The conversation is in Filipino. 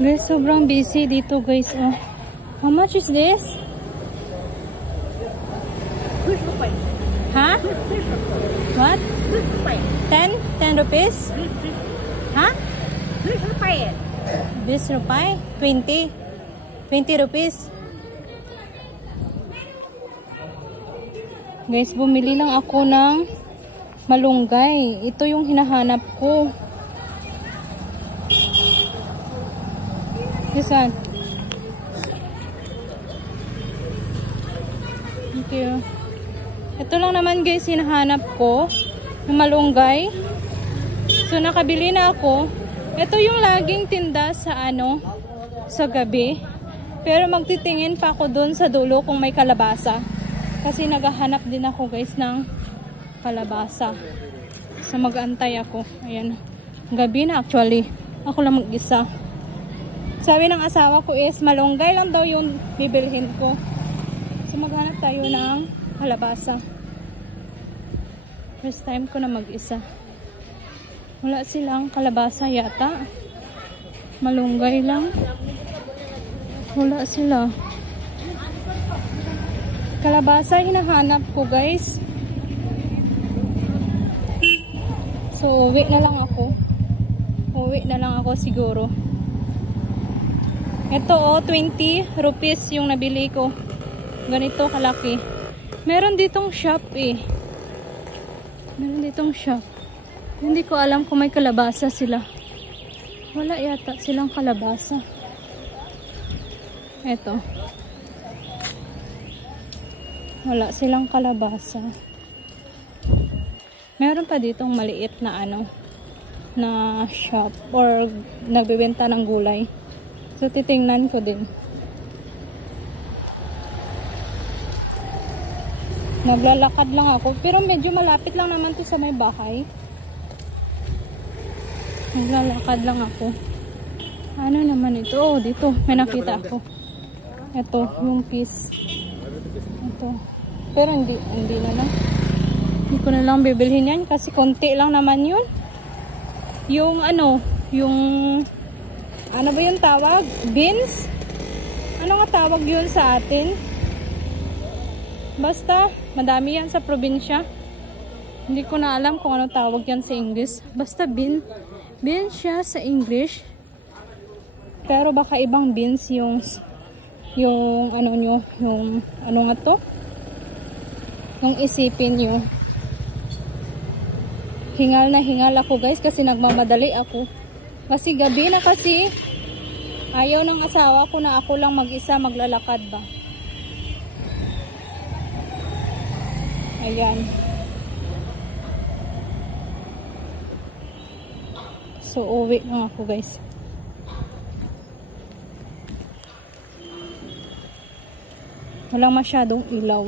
Guys, sobrang busy dito guys. Oh. How much is this? Huh? What? 10? 10 rupees? Huh? 20 rupees? 20? 20 rupees? Guys, bumili lang ako ng malunggay. Ito yung hinahanap ko. This one. Thank you. Ito lang naman guys, hinahanap ko. Yung malunggay. So, nakabili na ako. Ito yung laging tinda sa sa gabi. Pero magtitingin pa ako dun sa dulo kung may kalabasa. Kasi naghahanap din ako guys ng kalabasa. So, mag-antay ako. Ayan. Gabi na actually. Ako lang mag-isa. Sabi ng asawa ko is malunggay lang daw yung bibilhin ko. So maghanap tayo ng kalabasa. First time ko na mag-isa. Wala silang kalabasa yata. Malunggay lang. Wala sila. Kalabasa hinahanap ko guys. So uwi na lang ako. Uwi na lang ako siguro. Ito 20 rupees yung nabili ko. Ganito kalaki. Meron ditong shop eh. Meron ditong shop. Hindi ko alam kung may kalabasa sila. Wala yata silang kalabasa. Ito. Wala silang kalabasa. Meron pa ditong maliit na na shop or nagbebenta ng gulay. So, titingnan ko din. Naglalakad lang ako. Pero medyo malapit lang naman to sa may bahay. Naglalakad lang ako. Ano naman ito? Oh, dito. May nakita ako. Ito, yung piece. Ito. Pero hindi na lang. Hindi ko na lang bibilhin yan kasi konti lang naman yun. Yung ano ba yung tawag? Beans? Ano nga tawag yun sa atin? Basta, madami yan sa probinsya. Hindi ko na alam kung ano tawag yan sa English. Basta beans siya sa English. Pero baka ibang beans yung ano nga to? Yung isipin nyo. Hingal na hingal ako guys kasi nagmamadali ako. Kasi gabi na kasi ayaw ng asawa ko na ako lang mag-isa maglalakad ba. Ayan. So, uwi lang ako guys. Walang masyadong ilaw.